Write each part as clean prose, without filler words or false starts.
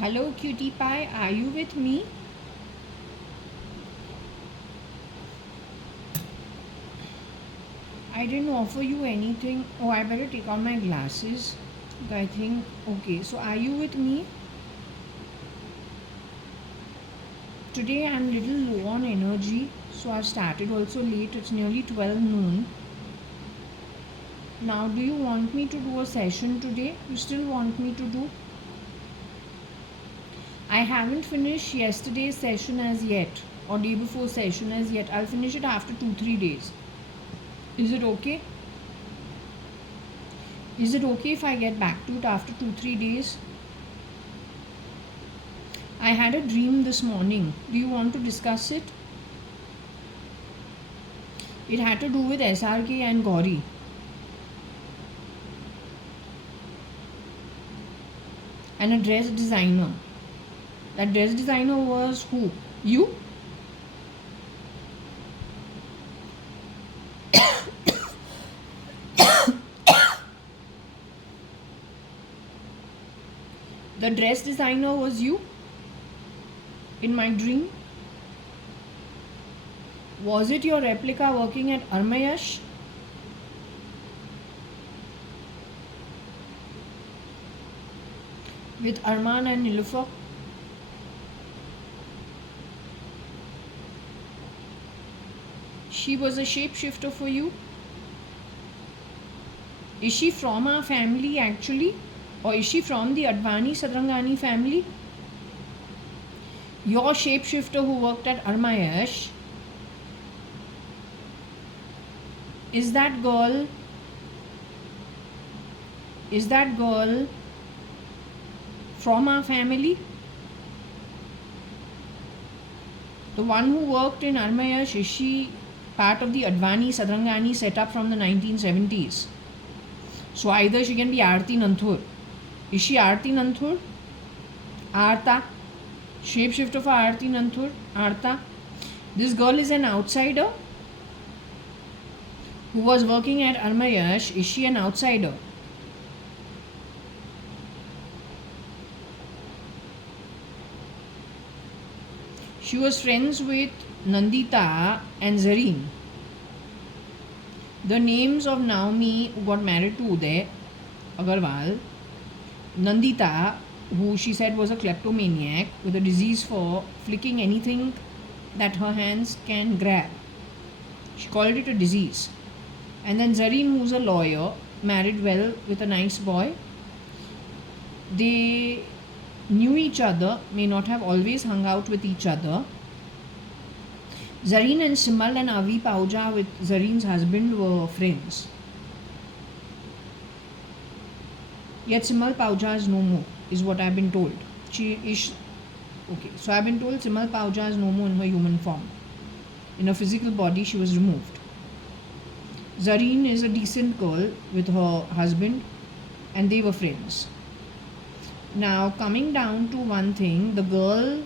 Hello, cutie pie. Are you with me? I didn't offer you anything. Oh, I better take out my glasses. I think. Okay, so are you with me? Today I'm little low on energy, so I've started also late. It's nearly 12 noon. Now, do you want me to do a session today? You still want me to do? I haven't finished yesterday's session as yet, or day before session as yet. I'll finish it after 2-3 days. Is it okay? Is it okay if I get back to it after 2-3 days? I had a dream this morning. Do you want to discuss it? It had to do with SRK and Gauri. And a dress designer. That dress designer was who? You? The dress designer was you? In my dream? Was it your replica working at Armayash? With Arman and Nilufer? She was a shapeshifter for you? Is she from our family actually? Or is she from the Advani Sadrangani family? Your shapeshifter who worked at Armayash, is that girl from our family? The one who worked in Armayash, is she part of the Advani Sadrangani setup from the 1970s? So either she can be Aarti Nanthur. Is she Aarti Nanthur? Aarta? Shapeshifter for Aarti Nanthur? Aarta? This girl is an outsider who was working at Armayash. Is she an outsider? She was friends with Nandita and Zareen. The names of Naomi, who got married to Uday Agarwal, Nandita, who she said was a kleptomaniac with a disease for flicking anything that her hands can grab. She called it a disease. And then Zareen, who's a lawyer, married well with a nice boy. They knew each other, may not have always hung out with each other. Zareen and Simal and Avi Pauja with Zareen's husband were friends. Yet Simal Pauja is no more, is what I've been told. Okay, so I've been told Simal Pauja is no more in her human form. In her physical body, she was removed. Zareen is a decent girl with her husband, and they were friends. Now, coming down to one thing, the girl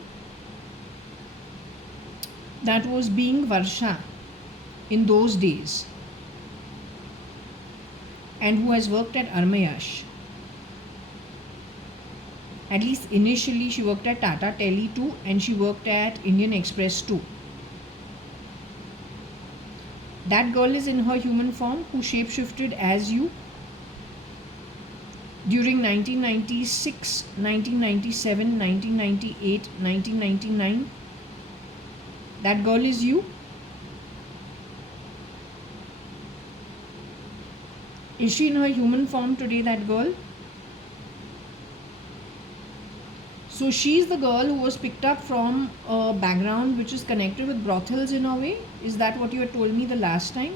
that was being Varsha in those days and who has worked at Armayash. At least initially she worked at Tata Tele too, and she worked at Indian Express too. That girl is in her human form who shapeshifted as you during 1996, 1997, 1998, 1999. That girl is you. Is she in her human form today, that girl? So she's the girl who was picked up from a background which is connected with brothels in a way. Is that what you had told me the last time?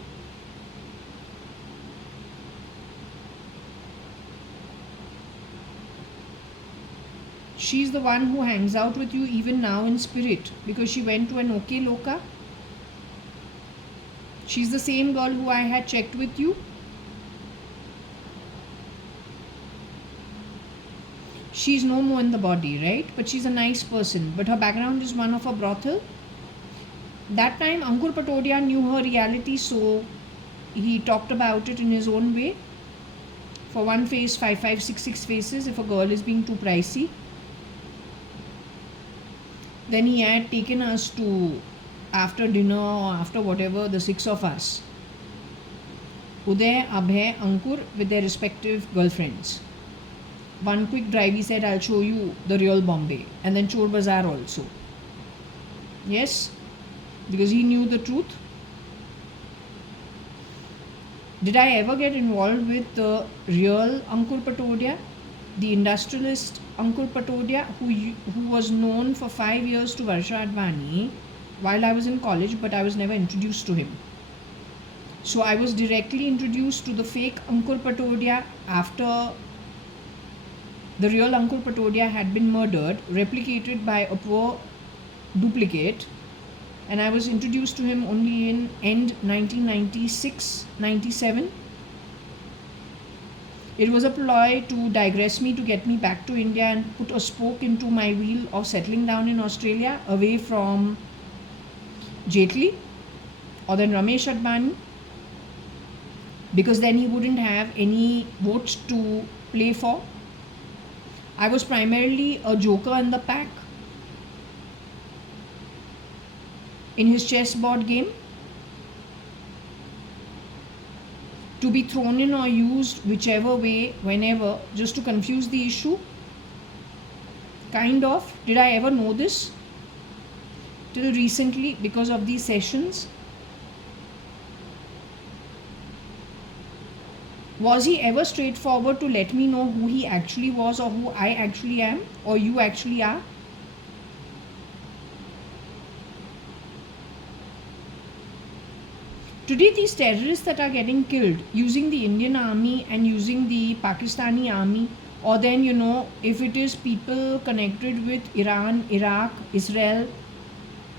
She's the one who hangs out with you even now in spirit because she went to an OK Loka. She's the same girl who I had checked with you. She's no more in the body, right? But she's a nice person. But her background is one of a brothel. That time Ankur Patodia knew her reality, so he talked about it in his own way. For one face, 5566 faces if a girl is being too pricey. Then he had taken us to, after dinner or after whatever, the 6 of us, Uday, Abhay, Ankur with their respective girlfriends. One quick drive, he said, I'll show you the real Bombay. And then Chor Bazaar also. Yes, because he knew the truth. Did I ever get involved with the real Ankur Patodia, the industrialist Ankur Patodia, who was known for 5 years to JAYA.ADVANI while I was in college, but I was never introduced to him. So I was directly introduced to the fake Ankur Patodia after the real Ankur Patodia had been murdered, replicated by a poor duplicate, and I was introduced to him only in end 1996-97. It was a ploy to digress me, to get me back to India and put a spoke into my wheel of settling down in Australia, away from Jaitley or then Ramesh Advani, because then he wouldn't have any votes to play for. I was primarily a joker in the pack in his chessboard game, to be thrown in or used whichever way, whenever, just to confuse the issue. Kind of. Did I ever know this? Till recently, because of these sessions. Was he ever straightforward to let me know who he actually was, or who I actually am, or you actually are? Today, these terrorists that are getting killed using the Indian army and using the Pakistani army, or then, if it is people connected with Iran, Iraq, Israel,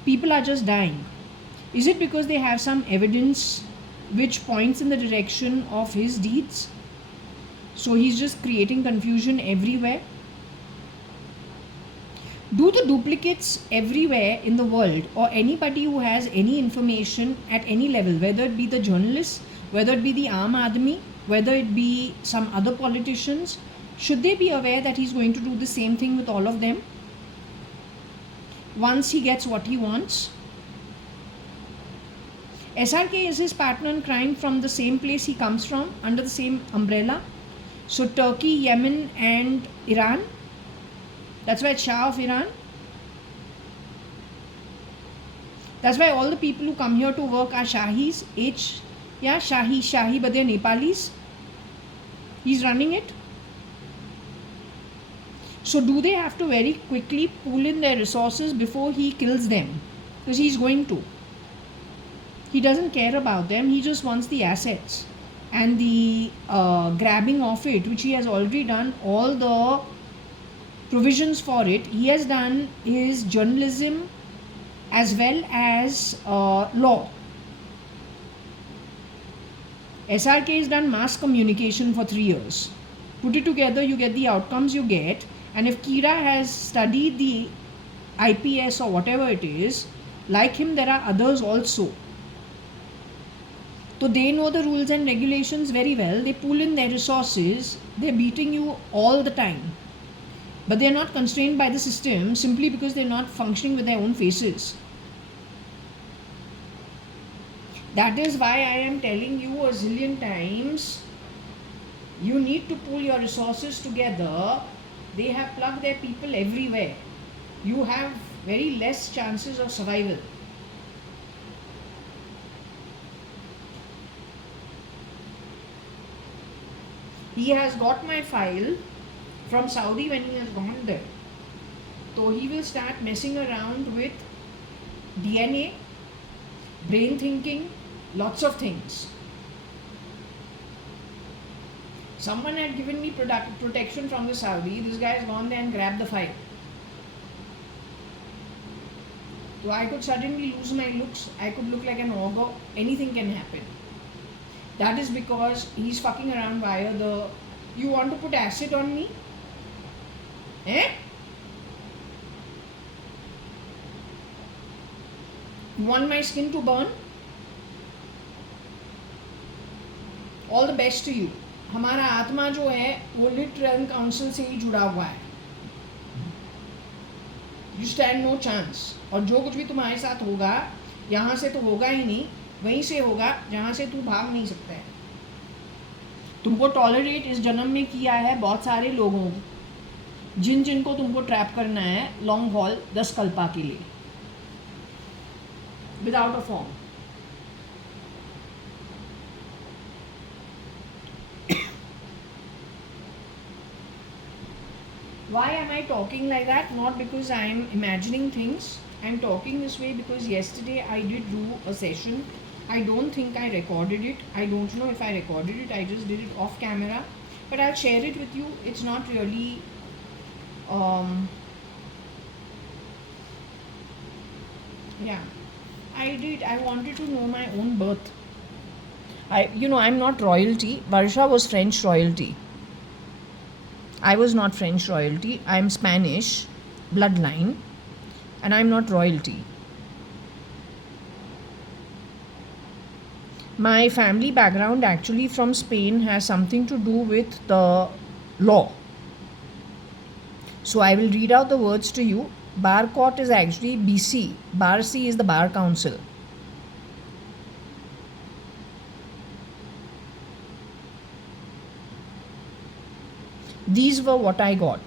people are just dying. Is it because they have some evidence which points in the direction of his deeds? So he's just creating confusion everywhere. Do the duplicates everywhere in the world, or anybody who has any information at any level, whether it be the journalists, whether it be the Aam Aadmi, whether it be some other politicians, should they be aware that he's going to do the same thing with all of them once he gets what he wants? SRK is his partner in crime from the same place he comes from, under the same umbrella. So Turkey, Yemen and Iran. That's why it's Shah of Iran. That's why all the people who come here to work are Shahis. Shahi, but they're Nepalis. He's running it. So do they have to very quickly pull in their resources before he kills them? Because he's going to. He doesn't care about them. He just wants the assets and the grabbing of it, which he has already done all the provisions for it. He has done his journalism as well as law. SRK has done mass communication for 3 years. Put it together, you get the outcomes you get. And if Kira has studied the IPS or whatever it is, like him, there are others also. So they know the rules and regulations very well. They pull in their resources. They're beating you all the time. But they're not constrained by the system simply because they're not functioning with their own faces. That is why I am telling you a zillion times, you need to pull your resources together. They have plugged their people everywhere. You have very less chances of survival. He has got my file from Saudi when he has gone there. So he will start messing around with DNA, brain thinking, lots of things. Someone had given me protection from the Saudi. This guy has gone there and grabbed the file. So I could suddenly lose my looks. I could look like an ogre. Anything can happen. That is because he's fucking around via the... You want to put acid on me? Eh? You want my skin to burn? All the best to you. हमारा आत्मा जो है वो lit run council से ही जुड़ा हुआ है. You stand no chance. और जो कुछ भी तुम्हारे साथ होगा यहाँ से तो होगा ही नहीं, वहीं से होगा जहाँ से तू भाग नहीं सकता है. तुमको टॉलरेट इस जन्म में किया है बहुत सारे लोगों, जिनको तुमको ट्रैप करना है लॉन्ग हॉल 10 कल्पा के लिए, without a form. Why am I talking like that? Not because I am imagining things. I am talking this way because yesterday I did do a session. I don't think I recorded it. I don't know if I recorded it. I just did it off camera. But I'll share it with you. It's not really... yeah. I did. I wanted to know my own birth. I'm not royalty. Varsha was French royalty. I was not French royalty. I'm Spanish bloodline and I'm not royalty. My family background actually from Spain has something to do with the law. So I will read out the words to you. Bar court is actually BC. Bar C is the Bar Council. These were what I got.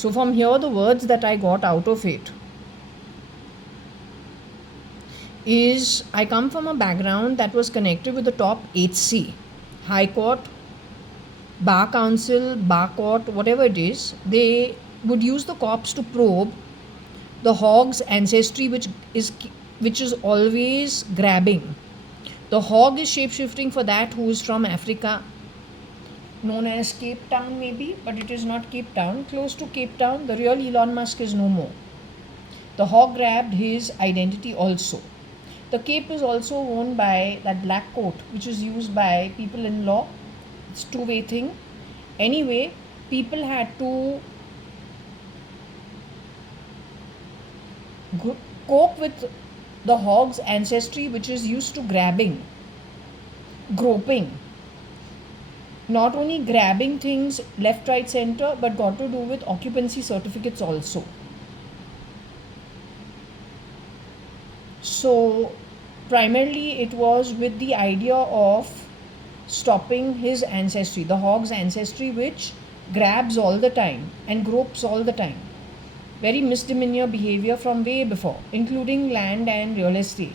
So from here the words that I got out of it is, I come from a background that was connected with the top HC, High Court, Bar Council, Bar Court, whatever it is. They would use the cops to probe the hog's ancestry, which is always grabbing. The hog is shape-shifting for that who is from Africa, known as Cape Town maybe, but it is not Cape Town. Close to Cape Town, the real Elon Musk is no more. The hog grabbed his identity also. The cape is also worn by that black coat, which is used by people in law. It's two-way thing. Anyway, people had to cope with the hog's ancestry, which is used to grabbing, groping. Not only grabbing things left, right, center, but got to do with occupancy certificates also. So primarily it was with the idea of stopping his ancestry, the hog's ancestry, which grabs all the time and gropes all the time. Very misdemeanor behavior from way before, including land and real estate.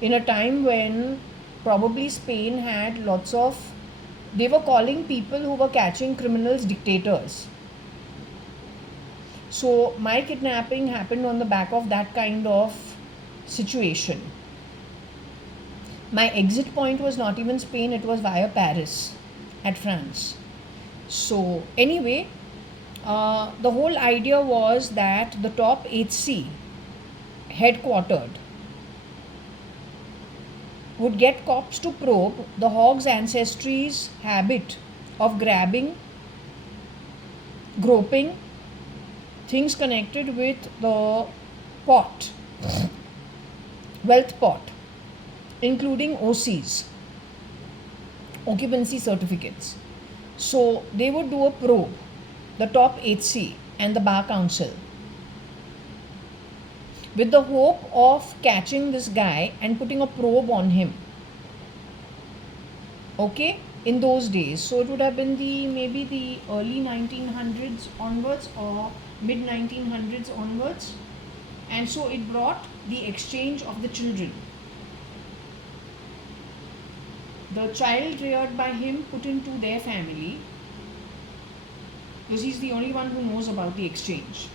In a time when probably Spain had lots of... they were calling people who were catching criminals dictators. So my kidnapping happened on the back of that kind of situation. My exit point was not even Spain, it was via Paris at France. So anyway, the whole idea was that the top HC headquartered would get cops to probe the hog's ancestry's habit of grabbing, groping, things connected with the pot, wealth pot, including OCs, occupancy certificates. So they would do a probe, the top HC and the Bar Council, with the hope of catching this guy and putting a probe on him. Okay, in those days. So it would have been maybe the early 1900s onwards or mid 1900s onwards. And so it brought the exchange of the children. The child reared by him put into their family, because he's the only one who knows about the exchange.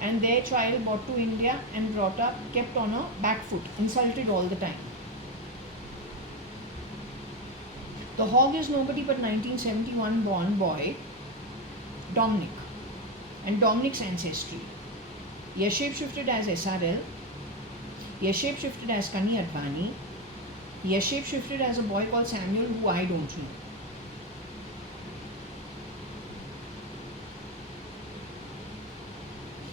And their child brought to India and brought up, kept on a back foot, insulted all the time. The hog is nobody but 1971 born boy, Dominic, and Dominic's ancestry. He is shape-shifted as SRL, he is shape-shifted as JAYA.ADVANI, he is shape-shifted as a boy called Samuel, who I don't know.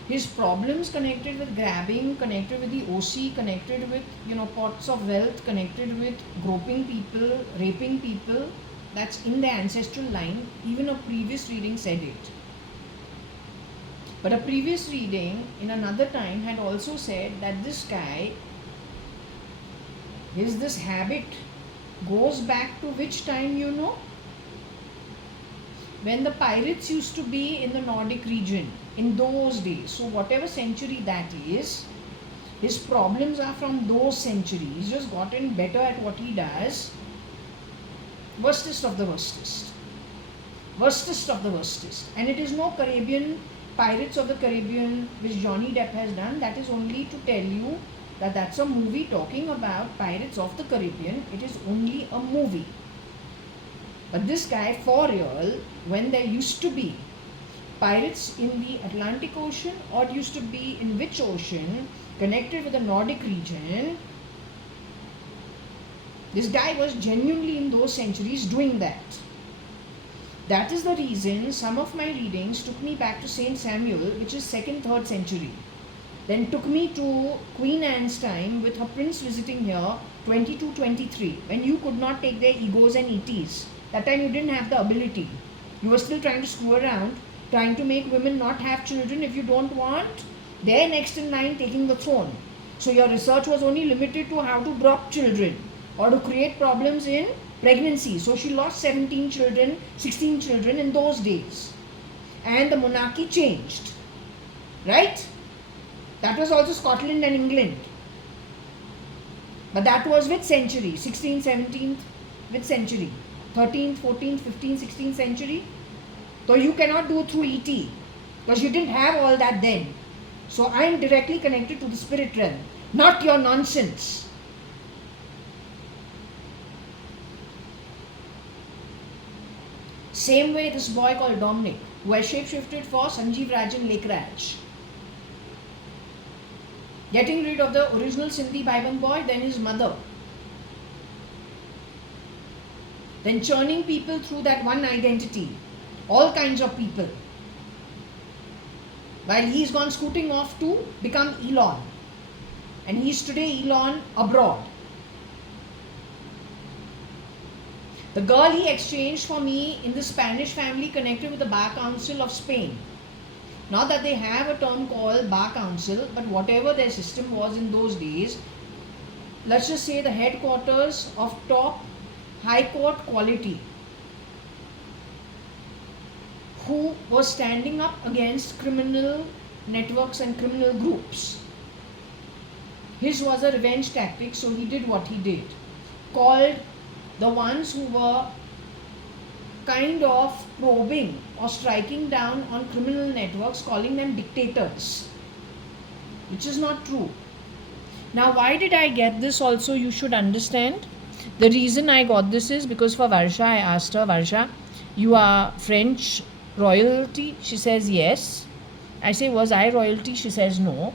His problems connected with grabbing, connected with the OC, connected with, pots of wealth, connected with groping people, raping people, that's in the ancestral line. Even a previous reading said it. But a previous reading in another time had also said that this guy, this habit goes back to which time, you know? When the pirates used to be in the Nordic region in those days. So whatever century that is, his problems are from those centuries. He's just gotten better at what he does. Worstest of the worstest. Worstest of the worstest. And it is no Caribbean, Pirates of the Caribbean, which Johnny Depp has done. That is only to tell you that that's a movie talking about Pirates of the Caribbean. It is only a movie. But this guy, for real, when there used to be pirates in the Atlantic Ocean, or it used to be in which ocean, connected with the Nordic region, this guy was genuinely in those centuries doing that. That is the reason some of my readings took me back to Saint Samuel, which is 2nd, 3rd century. Then took me to Queen Anne's time with her prince visiting here, 22-23, when you could not take their egos and ETs. That time you didn't have the ability. You were still trying to screw around, trying to make women not have children if you don't want. They're next in line taking the throne. So your research was only limited to how to drop children or to create problems in pregnancy. So she lost 17 children, 16 children in those days. And the monarchy changed. Right? That was also Scotland and England. But that was which century? 16th, 17th, which century? 13th, 14th, 15th, 16th century. So you cannot do it through ET because you didn't have all that then. So I am directly connected to the spirit realm, not your nonsense. Same way this boy called Dominic, who has shapeshifted for Sanjeev Rajan Lekraj. Getting rid of the original Sindhi Baiban boy, then his mother. Then churning people through that one identity. All kinds of people. While he's gone scooting off to become Elon. And he's today Elon abroad. The girl he exchanged for me in the Spanish family connected with the Bar Council of Spain. Not that they have a term called Bar Council, but whatever their system was in those days, let's just say the headquarters of top high court quality, who was standing up against criminal networks and criminal groups. His was a revenge tactic, so he did what he did. Called the ones who were kind of probing or striking down on criminal networks, calling them dictators, which is not true. Now, why did I get this also? You should understand. The reason I got this is because for Varsha, I asked her, Varsha, you are French royalty? She says yes. I say, was I royalty? She says no.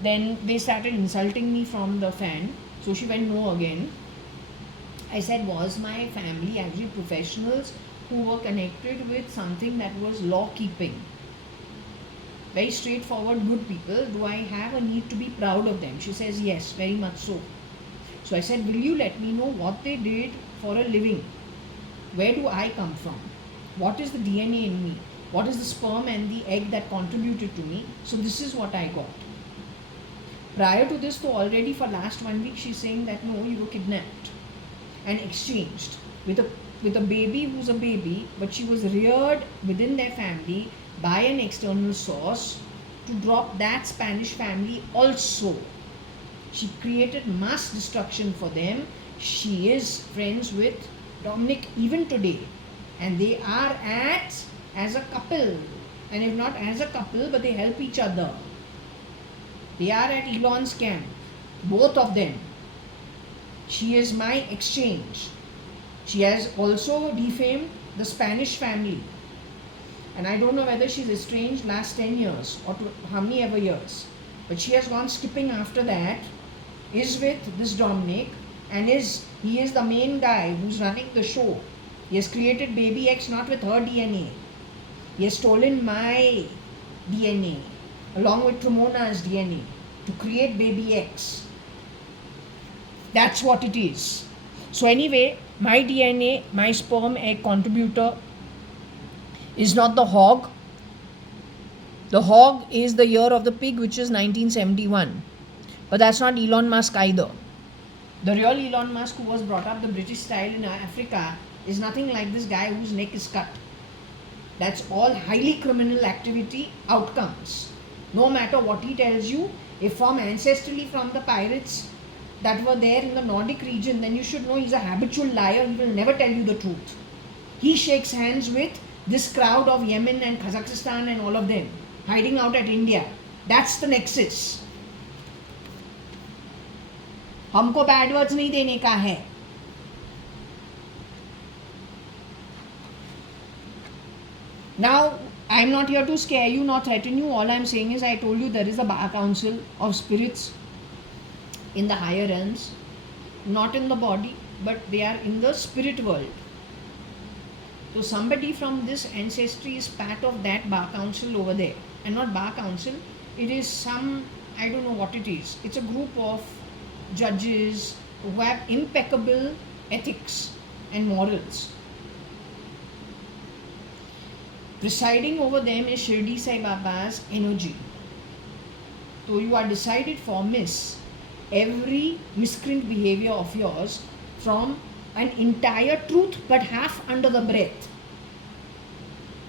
Then they started insulting me from the fan. So she went no again. I said, was my family actually professionals who were connected with something that was law keeping? Very straightforward, good people. Do I have a need to be proud of them? She says, yes, very much so. So I said, will you let me know what they did for a living? Where do I come from? What is the DNA in me? What is the sperm and the egg that contributed to me? So this is what I got. Prior to this, though, already for last 1 week, she's saying that no, you were kidnapped and exchanged with a baby who's a baby, but she was reared within their family by an external source to drop that Spanish family also. She created mass destruction for them. She is friends with Dominic even today. And they are as a couple. And if not as a couple, but they help each other. They are at Elon's camp. Both of them. She is my exchange. She has also defamed the Spanish family. And I don't know whether she's estranged last 10 years or how many ever years. But she has gone skipping after that. Is with this Dominic, and he is the main guy who's running the show. He has created Baby X not with her DNA. He has stolen my DNA along with Tremona's DNA to create Baby X. That's what it is. So anyway, my DNA, my sperm egg contributor is not the hog. The hog is the year of the pig, which is 1971. But that's not Elon Musk either. The real Elon Musk, who was brought up the British style in Africa, is nothing like this guy whose neck is cut. That's all highly criminal activity outcomes. No matter what he tells you, if from ancestrally from the pirates that were there in the Nordic region, then you should know he's a habitual liar. He will never tell you the truth. He shakes hands with this crowd of Yemen and Kazakhstan and all of them hiding out at India. That's the nexus. हमको bad words नहीं देने का है. Now, I'm not here to scare you nor threaten you. All I'm saying is I told you there is a bar council of spirits in the higher realms, not in the body, but they are in the spirit world. So somebody from this ancestry is part of that bar council over there. And not bar council, it is some, I don't know what it is. It's a group of judges who have impeccable ethics and morals. Presiding over them is Shirdi Sai Baba's energy. So you are decided for miss every miscreant behavior of yours from an entire truth but half under the breath.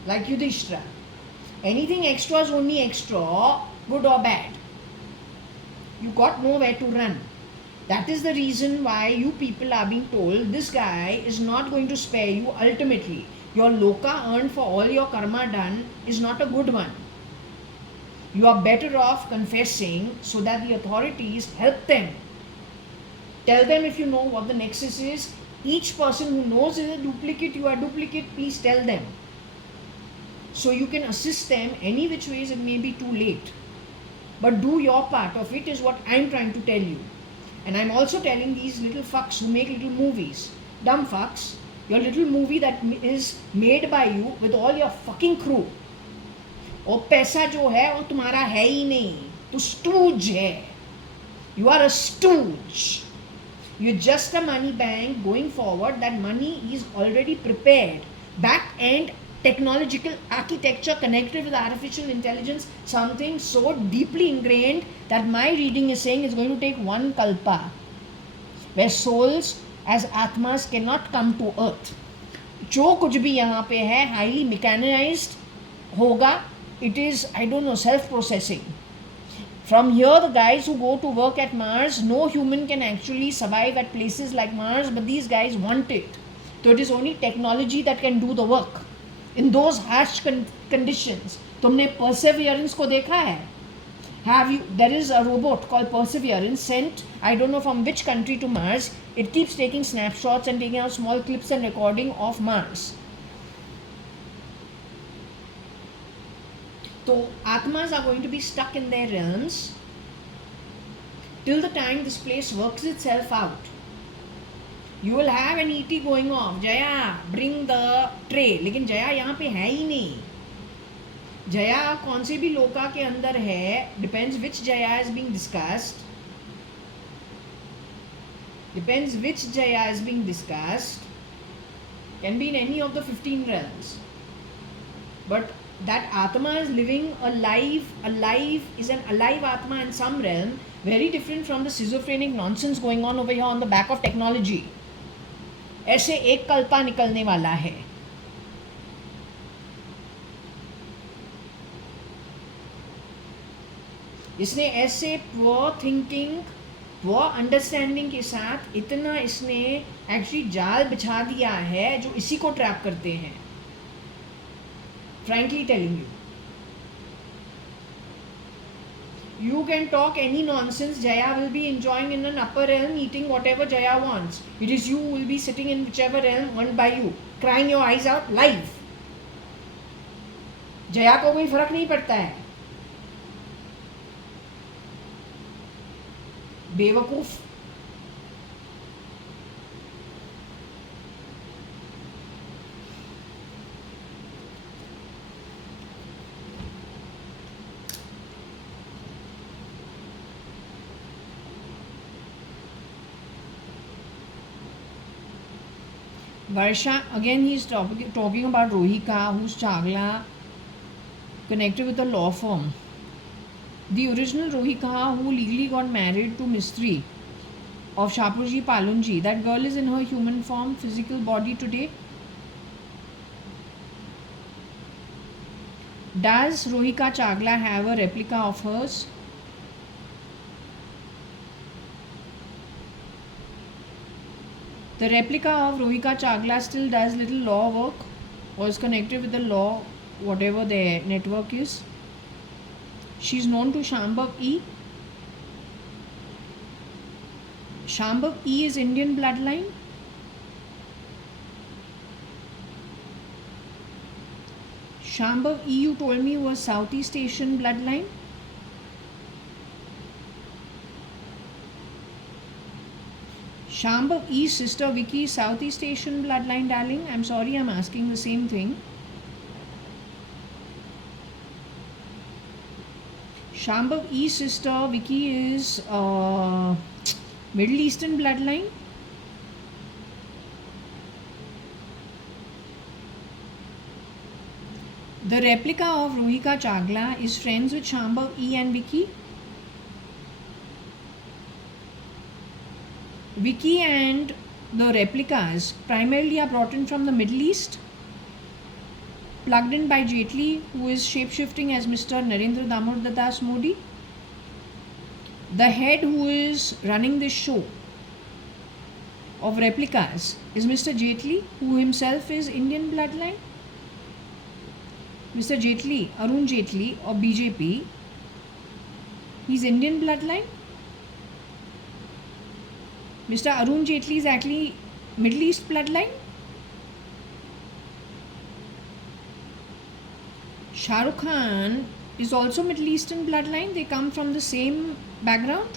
Like Yudhishthira. Anything extra is only extra, good or bad. You got nowhere to run. That is the reason why you people are being told this guy is not going to spare you ultimately. Your loka earned for all your karma done is not a good one. You are better off confessing so that the authorities help them. Tell them if you know what the nexus is. Each person who knows is a duplicate, you are duplicate, please tell them. So you can assist them any which ways. It may be too late. But do your part of it is what I am trying to tell you. And I'm also telling these little fucks who make little movies, dumb fucks, your little movie that is made by you with all your fucking crew. और पैसा जो है वो तुम्हारा है ही नहीं, तो stooge है. You are a stooge. You're just a money bank going forward. That money is already prepared. Back end technological architecture connected with artificial intelligence, something so deeply ingrained that my reading is saying it's going to take one kalpa, where souls as atmas cannot come to earth. जो कुछ भी यहाँ पे है highly mechanized होगा. It is, I don't know, self-processing. From here, the guys who go to work at Mars, no human can actually survive at places like Mars, but these guys want it. So it is only technology that can do the work in those harsh conditions. तुमने Perseverance को देखा है? Have you? There is a robot called Perseverance sent, I don't know from which country, to Mars. It keeps taking snapshots and taking out small clips and recording of Mars. So Atmas are going to be stuck in their realms till the time this place works itself out. You will have an ET going off, Jaya, bring the tray. लेकिन जया यहाँ पे है ही नहीं. जया कौन से भी लोका के अंदर है, depends which Jaya is being discussed. Depends which Jaya is being discussed. Can be in any of the 15 realms. But that Atma is living alive is an alive Atma in some realm, very different from the schizophrenic nonsense going on over here on the back of technology. ऐसे एक कल्पा निकलने वाला है. इसने ऐसे poor thinking, poor understanding के साथ इतना इसने एक्चुअली जाल बिछा दिया है जो इसी को ट्रैप करते हैं. Frankly telling you, you can talk any nonsense. Jaya will be enjoying in an upper realm, eating whatever Jaya wants. It is you who will be sitting in whichever realm earned by you, crying your eyes out live. Jaya को कोई फर्क नहीं पड़ता है. बेवकूफ. Varsha, again he is talking about Rohika, who's Chagla, connected with a law firm. The original Rohika who legally got married to Mistry of Shapurji Palunji, that girl is in her human form, physical body today. Does Rohika Chagla have a replica of hers? The replica of Rohika Chagla still does little law work or is connected with the law, whatever their network is. She is known to Shambhav E. Shambhav E is Indian bloodline. Shambhav E, you told me, was Southeast Asian bloodline. Shambhav E's sister Vicky is Southeast Asian bloodline, darling. I'm sorry, I'm asking the same thing. Shambhav E's sister Vicky is Middle Eastern bloodline. The replica of Rohika Chagla is friends with Shambhav E and Vicky. Vicky and the replicas primarily are brought in from the Middle East, plugged in by Jaitley, who is shape-shifting as Mr. Narendra Damodar Das Modi. The head who is running this show of replicas is Mr. Jaitley, who himself is Indian bloodline. Mr. Jaitley, Arun Jaitley of BJP, he's Indian bloodline. Mr. Arun Jaitley is actually Middle East bloodline. Shah Rukh Khan is also Middle Eastern bloodline. They come from the same background.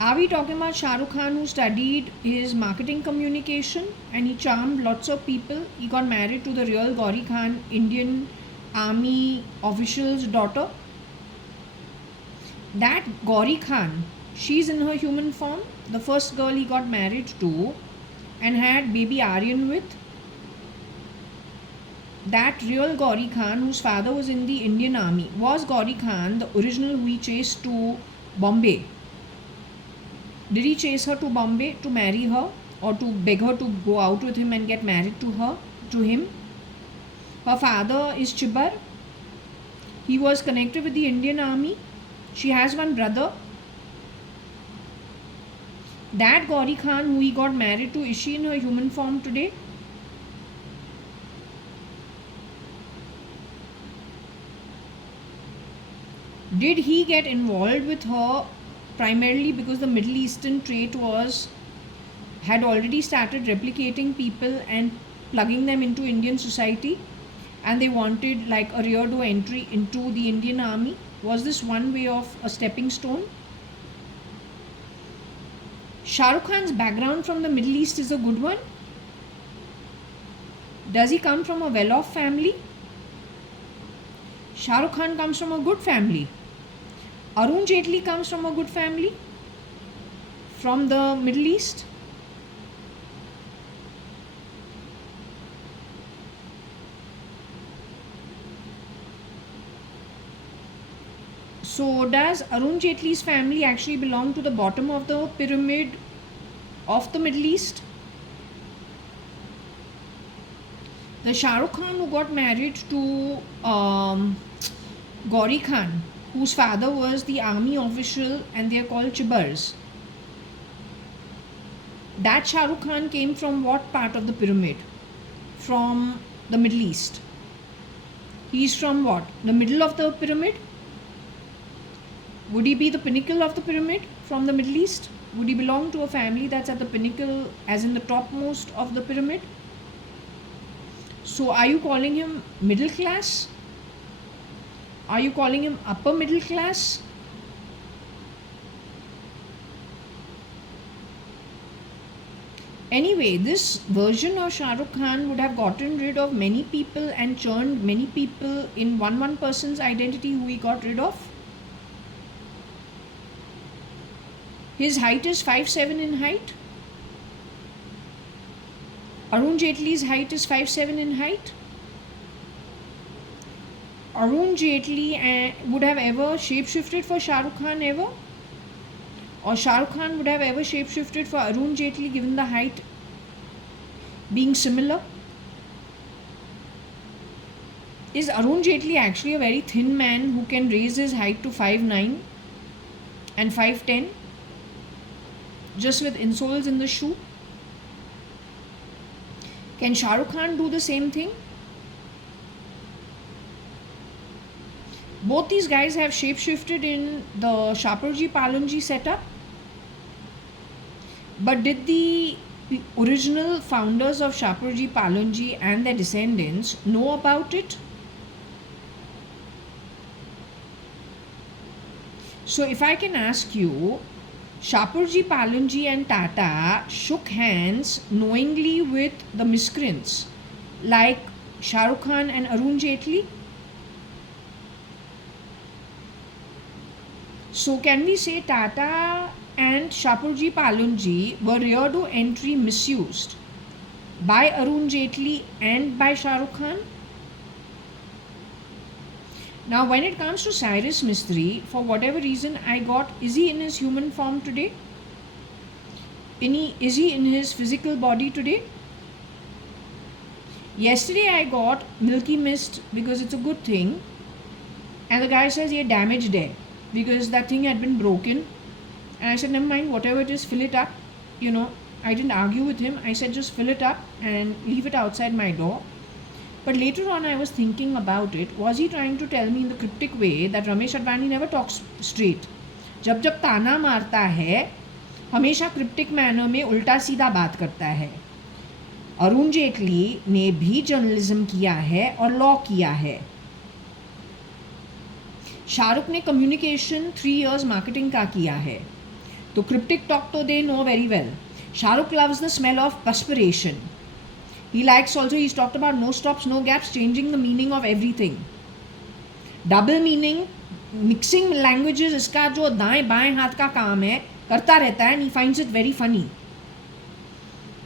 Are we talking about Shah Rukh Khan, who studied his marketing communication and he charmed lots of people? He got married to the real Gauri Khan, Indian army official's daughter. That Gauri Khan, she's in her human form, the first girl he got married to and had baby Aryan with. That real Gauri Khan, whose father was in the Indian army, was Gauri Khan the original who he chased to Bombay? Did he chase her to Bombay to marry her or to beg her to go out with him and get married to him? Her father is Chibar. He was connected with the Indian army. She has one brother. That Gauri Khan who he got married to, is she in her human form today? Did he get involved with her primarily because the Middle Eastern trait had already started replicating people and plugging them into Indian society, and they wanted like a rear door entry into the Indian army? Was this one way of a stepping stone? Shah Rukh Khan's background from the Middle East is a good one. Does he come from a well-off family? Shah Rukh Khan comes from a good family. Arun Jaitley comes from a good family from the Middle East. So does Arun Jaitley's family actually belong to the bottom of the pyramid of the Middle East? The Shah Rukh Khan who got married to Gauri Khan, whose father was the army official and they are called Chibars. That Shah Rukh Khan came from what part of the pyramid? From the Middle East. He's from what? The middle of the pyramid? Would he be the pinnacle of the pyramid from the Middle East? Would he belong to a family that's at the pinnacle, as in the topmost of the pyramid? So are you calling him middle class? Are you calling him upper middle class? Anyway, this version of Shah Rukh Khan would have gotten rid of many people and churned many people in one person's identity who he got rid of. His height is 5'7" in height. Arun Jaitley's height is 5'7" in height. Arun Jaitley would have ever shapeshifted for Shah Rukh Khan ever? Or Shah Rukh Khan would have ever shapeshifted for Arun Jaitley given the height being similar? Is Arun Jaitley actually a very thin man who can raise his height to 5'9" and 5'10" just with insoles in the shoe? Can Shah Rukh Khan do the same thing? Both these guys have shapeshifted in the Shapoorji Pallonji setup. But did the original founders of Shapoorji Pallonji and their descendants know about it? So if I can ask you, Shapoorji Pallonji and Tata shook hands knowingly with the miscreants like Shah Rukh Khan and Arun Jaitley? So can we say Tata and Shapoorji Pallonji were rear door entry misused by Arun Jaitley and by Shah Rukh Khan? Now when it comes to Cyrus Mistry, for whatever reason I got, is he in his human form today? Is he in his physical body today? Yesterday I got Milky Mist because it's a good thing, and the guy says he had damage there because that thing had been broken, and I said never mind, whatever it is, fill it up. I didn't argue with him. I said just fill it up and leave it outside my door. But later on I was thinking about it. Was he trying to tell me in the cryptic way that Ramesh Advani never talks straight? जब ताना मारता है हमेशा cryptic manner में उल्टा सीधा बात करता है. अरुण जेटली ने भी जर्नलिज्म किया है और लॉ किया है. शाहरुख ने कम्युनिकेशन 3 years मार्केटिंग का किया है. तो क्रिप्टिक टॉक तो they know very well. Shahrukh loves the smell of perspiration. He likes also, he's talked about no stops, no gaps, changing the meaning of everything. Double meaning, mixing languages, इसका जो दाएं बाएं हाथ का काम है करता रहता है, and he finds it very funny.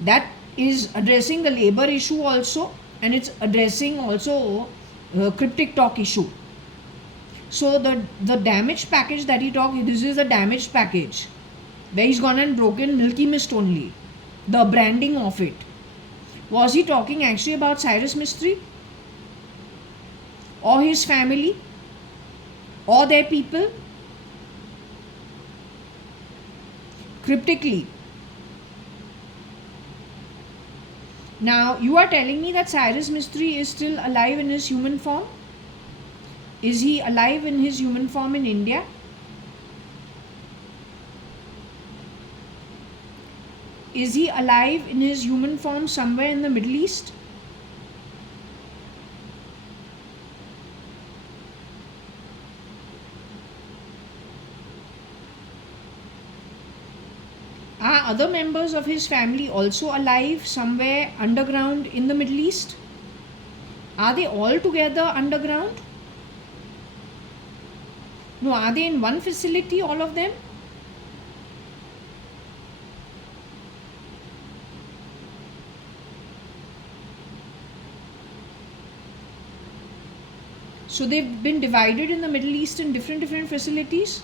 That is addressing the labor issue also, and it's addressing also cryptic talk issue. So the damaged package that he talked, this is a damaged package where he's gone and broken Milky Mist only, the branding of it. Was he talking actually about Cyrus Mistry or his family or their people? Cryptically. Now you are telling me that Cyrus Mistry is still alive in his human form? Is he alive in his human form in India? Is he alive in his human form somewhere in the Middle East? Are other members of his family also alive somewhere underground in the Middle East? Are they all together underground? No, are they in one facility, all of them? So they've been divided in the Middle East in different facilities.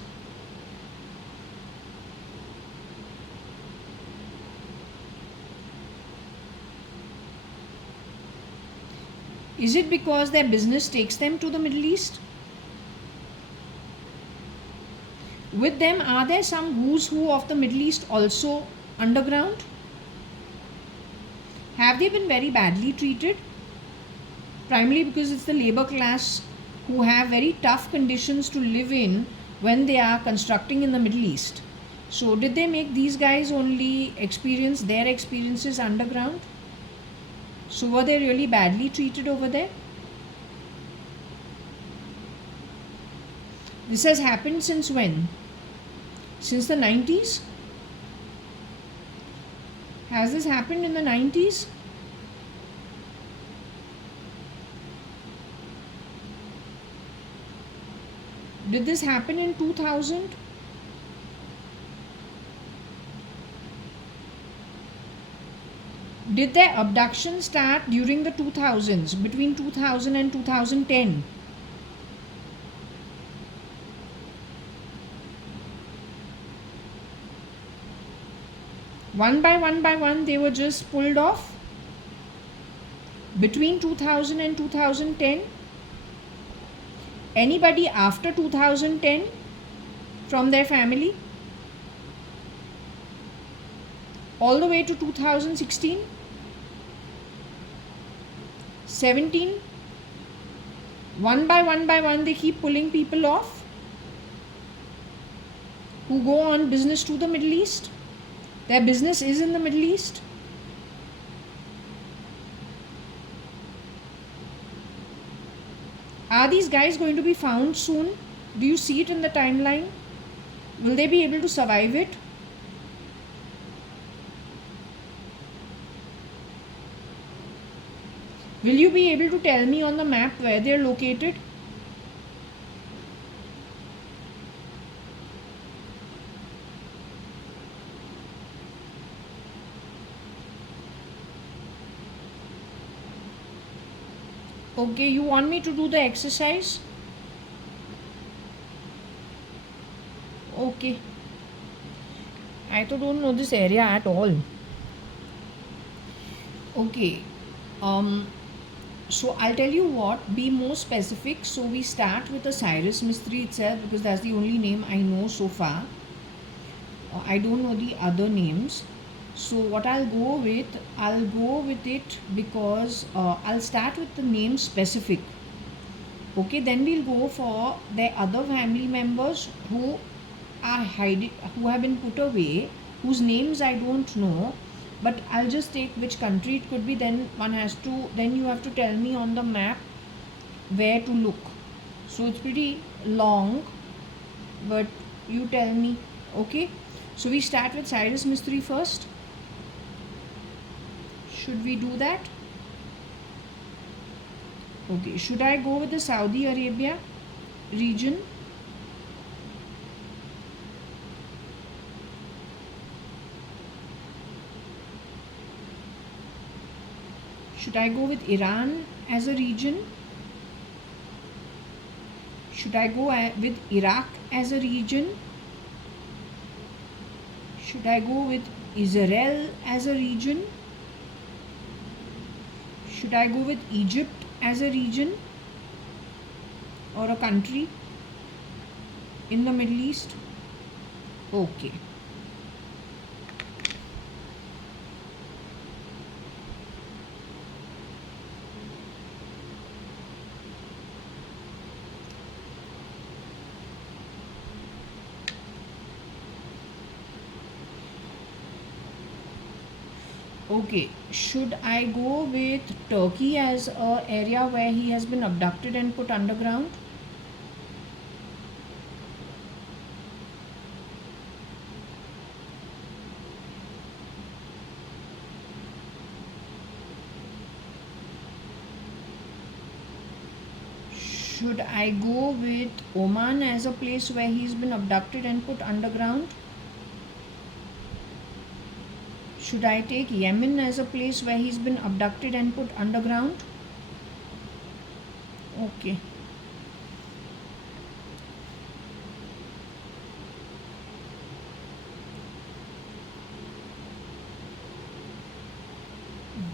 Is it because their business takes them to the Middle East? With them, are there some who's who of the Middle East also underground? Have they been very badly treated? Primarily because it's the labor class who have very tough conditions to live in when they are constructing in the Middle East. So did they make these guys only experience their experiences underground? So were they really badly treated over there? This has happened since when? Since the 90s? Has this happened in the 90s? Did this happen in 2000? Did their abduction start during the 2000s, between 2000 and 2010? One by one, they were just pulled off. Between 2000 and 2010, anybody after 2010 from their family, all the way to 2016, 17, one by one, they keep pulling people off who go on business to the Middle East. Their business is in the Middle East. Are these guys going to be found soon? Do you see it in the timeline? Will they be able to survive it? Will you be able to tell me on the map where they are located? Okay, you want me to do the exercise? Okay. I don't know this area at all. Okay. So I'll tell you what, be more specific. So we start with the Cyrus Mystery itself because that's the only name I know so far. I don't know the other names. So what I'll go with it because I'll start with the name specific. Okay, then we'll go for their other family members who are who have been put away, whose names I don't know, but I'll just take which country it could be. Then you have to tell me on the map where to look. So it's pretty long, but you tell me. Okay, so we start with Cyrus Mystery first. Should we do that? Okay, should I go with the Saudi Arabia region? Should I go with Iran as a region? Should I go with Iraq as a region? Should I go with Israel as a region? Should I go with Egypt as a region or a country in the Middle East? Okay. Okay, should I go with Turkey as a area where he has been abducted and put underground? Should I go with Oman as a place where he's been abducted and put underground? Should I take Yemen as a place where he's been abducted and put underground? Okay.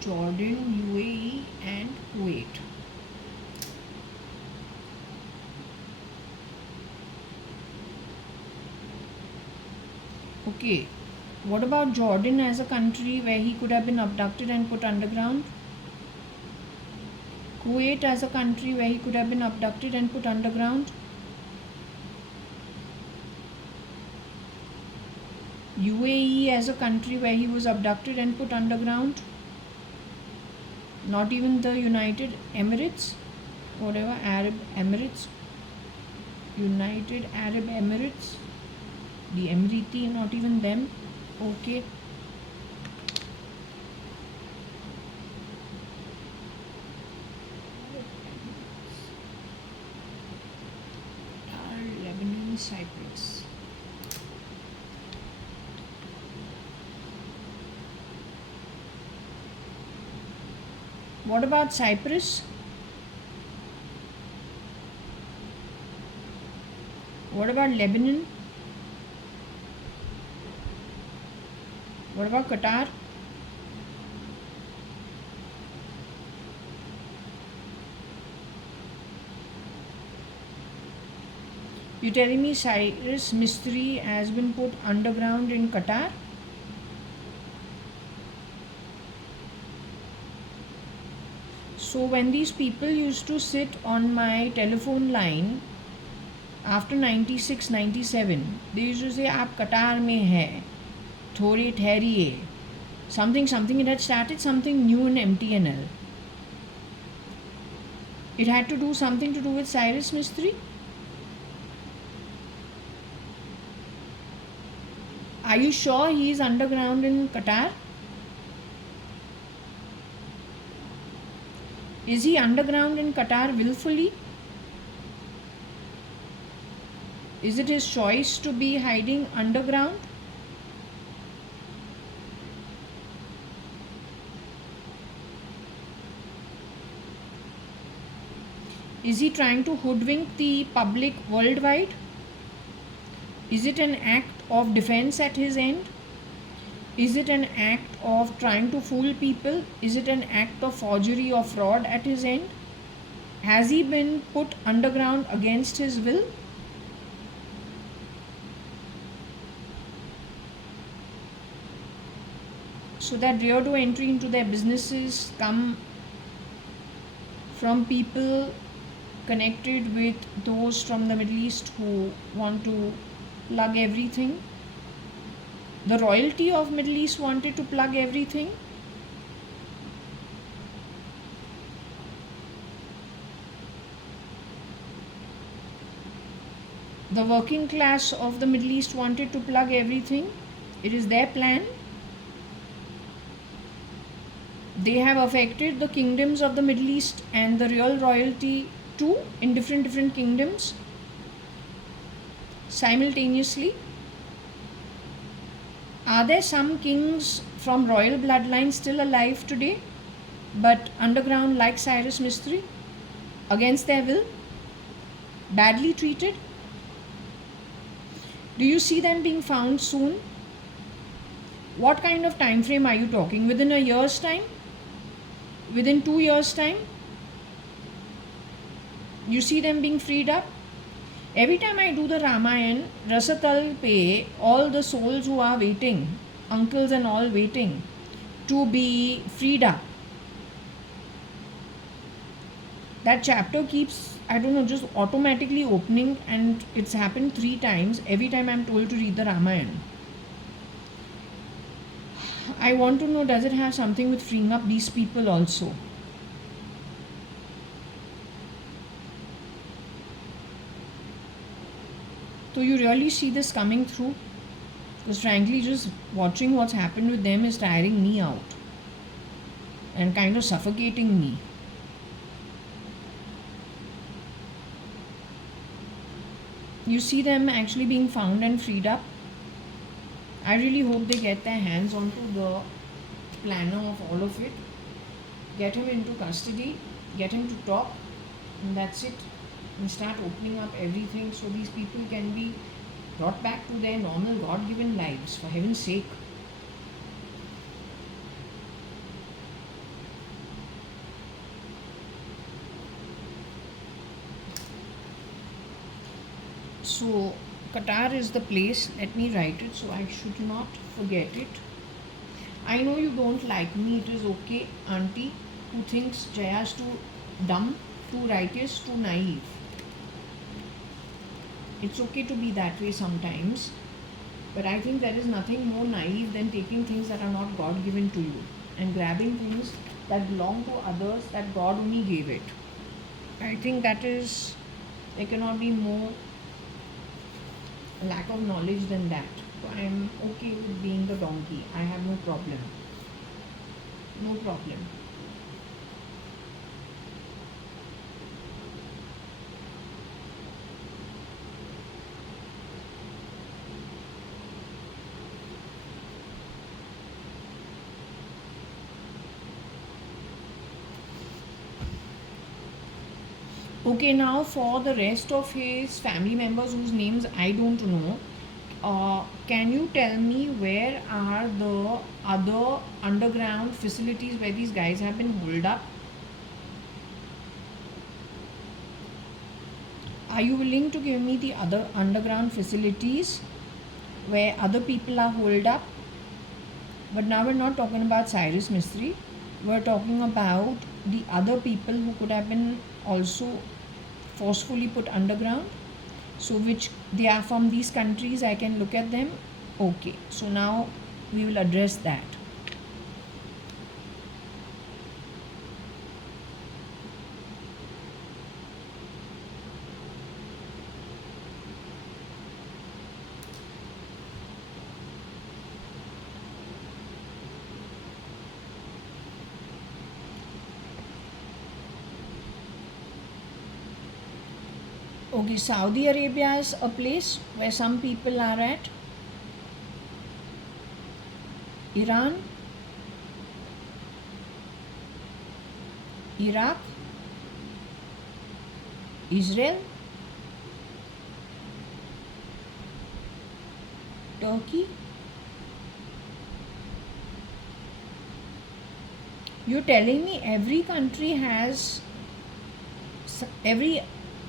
Jordan, UAE and Kuwait. Okay. What about Jordan as a country where he could have been abducted and put underground? Kuwait as a country where he could have been abducted and put underground? UAE as a country where he was abducted and put underground? Not even the United Emirates? Whatever, Arab Emirates? United Arab Emirates? The Emirati, not even them? Okay. Lebanon, Cyprus. What about Cyprus? What about Lebanon? What about Qatar? You telling me Cyrus Mystery has been put underground in Qatar? So when these people used to sit on my telephone line after 96, 97, they used to say, "Aap Qatar mein hai, thori theriye." Something, it had started something new in MTNL. It had to do something to do with Cyrus Mystery. Are you sure he is underground in Qatar? Is he underground in Qatar willfully? Is it his choice to be hiding underground? Is he trying to hoodwink the public worldwide? Is it an act of defense at his end? Is it an act of trying to fool people? Is it an act of forgery or fraud at his end? Has he been put underground against his will? So that rear door entry into their businesses come from people connected with those from the Middle East who want to plug everything. The royalty of Middle East wanted to plug everything. The working class of the Middle East wanted to plug everything. It is their plan. They have affected the kingdoms of the Middle East and the real royalty too in different kingdoms simultaneously. Are there some kings from royal bloodline still alive today, but underground like Cyrus Mystery, against their will, badly treated? Do you see them being found soon? What kind of time frame are you talking? Within a year's time? Within 2 years' time? You see them being freed up? Every time I do the Ramayan, Rasatal pe, all the souls who are waiting, uncles and all waiting to be freed up. That chapter keeps, I don't know, just automatically opening, and it's happened 3 times every time I'm told to read the Ramayan. I want to know, does it have something with freeing up these people also? So you really see this coming through? Because frankly, just watching what's happened with them is tiring me out and kind of suffocating me. You see them actually being found and freed up. I really hope they get their hands onto the planner of all of it, get him into custody, get him to talk, and that's it. And start opening up everything so these people can be brought back to their normal God-given lives, for heaven's sake. So Qatar is the place. Let me write it so I should not forget it. I know you don't like me. It is okay, auntie, who thinks Jaya's too dumb, too righteous, too naive. It's okay to be that way sometimes, but I think there is nothing more naive than taking things that are not God given to you and grabbing things that belong to others that God only gave it. I think that is, there cannot be more lack of knowledge than that. So I am okay with being the donkey. I have no problem. No problem. Okay, now for the rest of his family members whose names I don't know, Can you tell me where are the other underground facilities where these guys have been holed up? Are you willing to give me the other underground facilities where other people are holed up? But now we're not talking about Cyrus Mistry. We're talking about the other people who could have been also forcefully put underground. So which they are from these countries, I can look at them. Okay, so now we will address that. Okay, Saudi Arabia is a place where some people are at. Iran, Iraq, Israel, Turkey. You're telling me every country has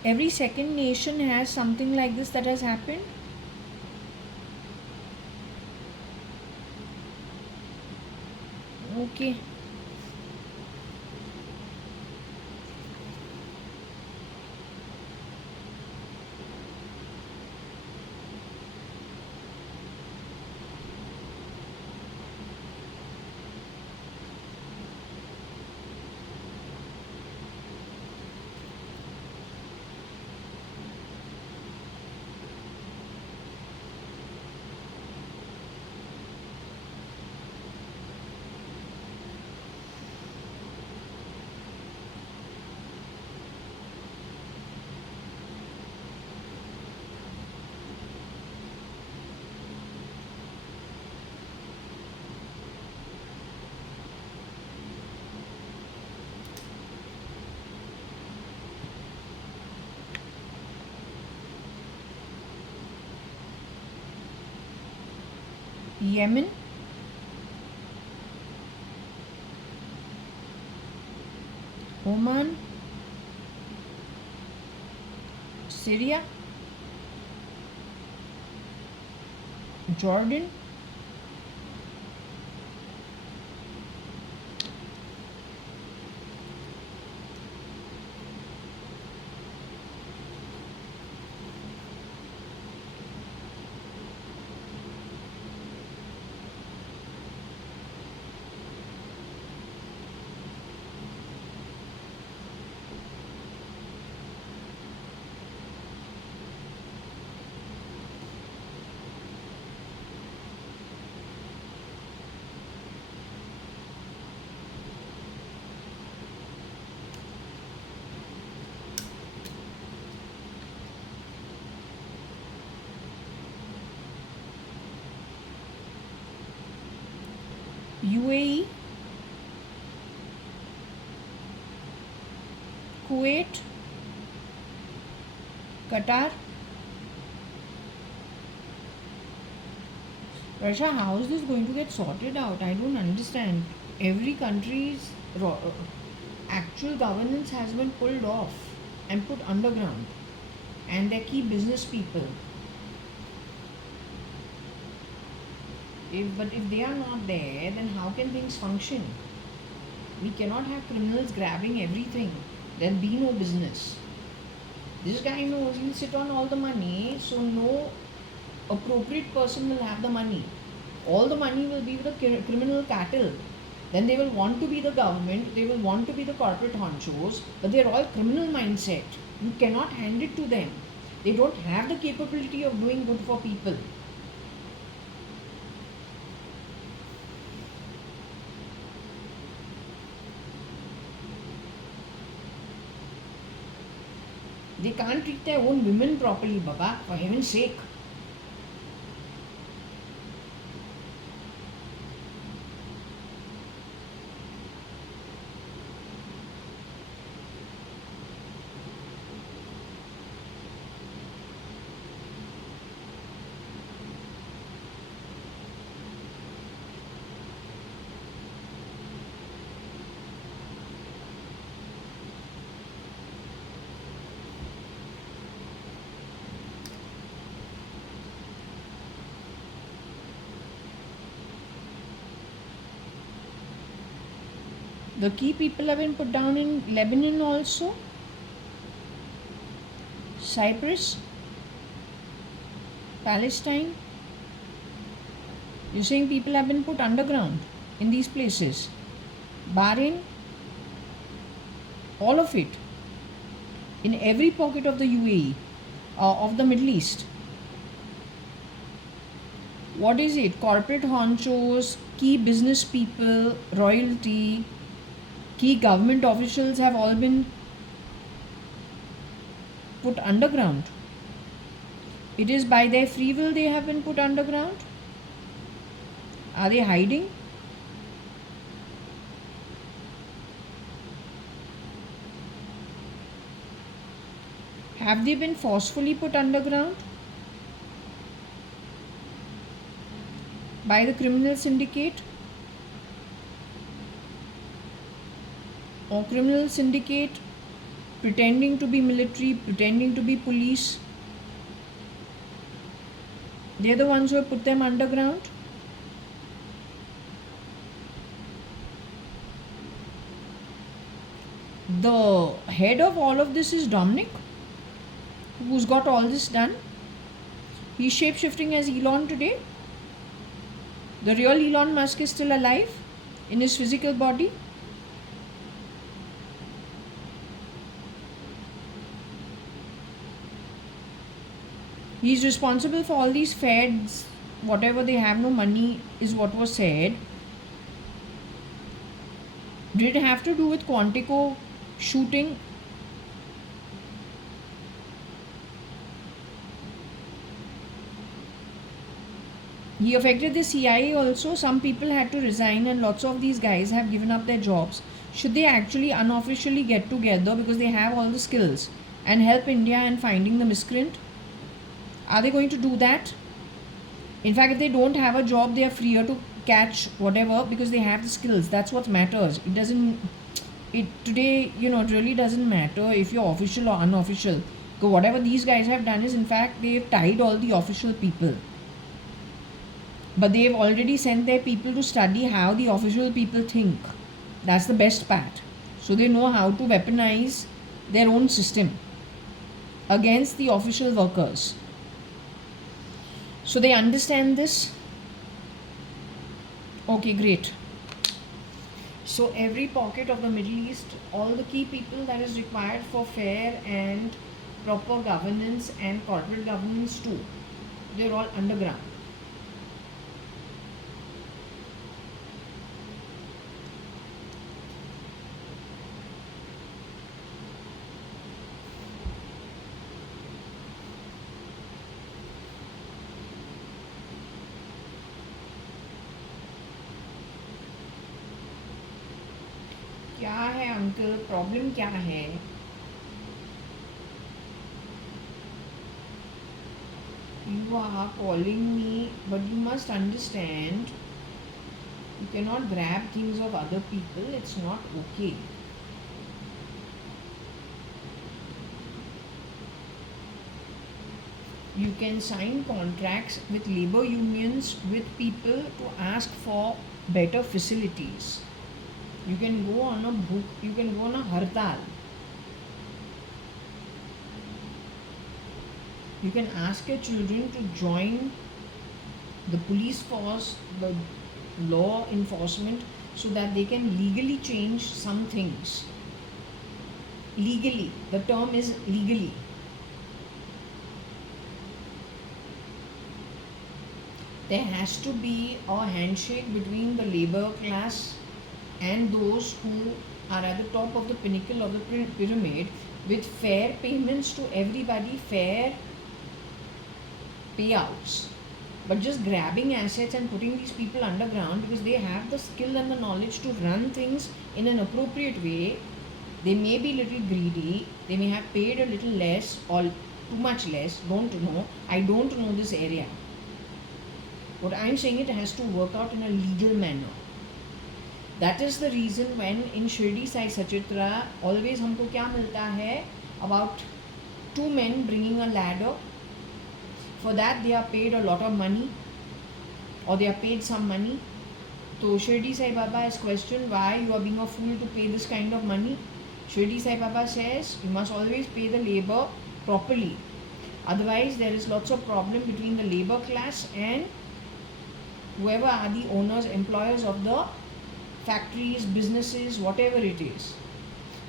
every second nation has something like this that has happened? Okay. Yemen, Oman, Syria, Jordan, UAE, Kuwait, Qatar. Russia, how is this going to get sorted out? I don't understand. Every country's actual governance has been pulled off and put underground, and their key business people. But if they are not there, then how can things function? We cannot have criminals grabbing everything. There'll be no business. This guy knows he'll sit on all the money, so no appropriate person will have the money. All the money will be with the criminal cartel. Then they will want to be the government, they will want to be the corporate honchos, but they're all criminal mindset. You cannot hand it to them. They don't have the capability of doing good for people. They can't treat their own women properly, Baba, for heaven's sake. The key people have been put down in Lebanon also, Cyprus, Palestine. You're saying people have been put underground in these places. Bahrain, all of it, in every pocket of the UAE, of the Middle East. What is it? Corporate honchos, key business people, royalty, key government officials have all been put underground. It is by their free will they have been put underground. Are they hiding? Have they been forcefully put underground by the criminal syndicate? Or criminal syndicate pretending to be military, pretending to be police? They're the ones who have put them underground. The head of all of this is Dominic, who's got all this done. He's shape-shifting as Elon today. The real Elon Musk is still alive in his physical body. He's responsible for all these feds, whatever they have no money is what was said. Did it have to do with Quantico shooting? He affected the CIA also. Some people had to resign and lots of these guys have given up their jobs. Should they actually unofficially get together because they have all the skills and help India in finding the miscreant? Are they going to do that? In fact, if they don't have a job, they are freer to catch whatever because they have the skills. That's what matters. It today, it really doesn't matter if you're official or unofficial. Because whatever these guys have done is, in fact, they've tied all the official people. But they've already sent their people to study how the official people think. That's the best part. So they know how to weaponize their own system against the official workers. So they understand this. Okay, great. So every pocket of the Middle East, all the key people that is required for fair and proper governance and corporate governance too, they're all underground. क्या है uncle, problem क्या है? You are calling me, but you must understand, you cannot grab things of other people. It's not okay. You can sign contracts with labor unions with people to ask for better facilities. You can go on a hartal. You can ask your children to join the police force, the law enforcement, so that they can legally change some things. Legally. The term is legally. There has to be a handshake between the labor class and those who are at the top of the pinnacle of the pyramid, with fair payments to everybody, fair payouts. But just grabbing assets and putting these people underground because they have the skill and the knowledge to run things in an appropriate way. They may be a little greedy, they may have paid a little less or too much less, don't know. I don't know this area. What I'm saying, it has to work out in a legal manner. That is the reason when in Shirdi Sai Sachitra, always हमको क्या मिलता है? About 2 men bringing a ladder. For that they are paid a lot of money, or they are paid some money. So Shirdi Sai Baba has questioned why you are being a fool to pay this kind of money. Shirdi Sai Baba says you must always pay the labor properly. Otherwise, there is lots of problem between the labor class and whoever are the owners, employers of the factories, businesses, whatever it is.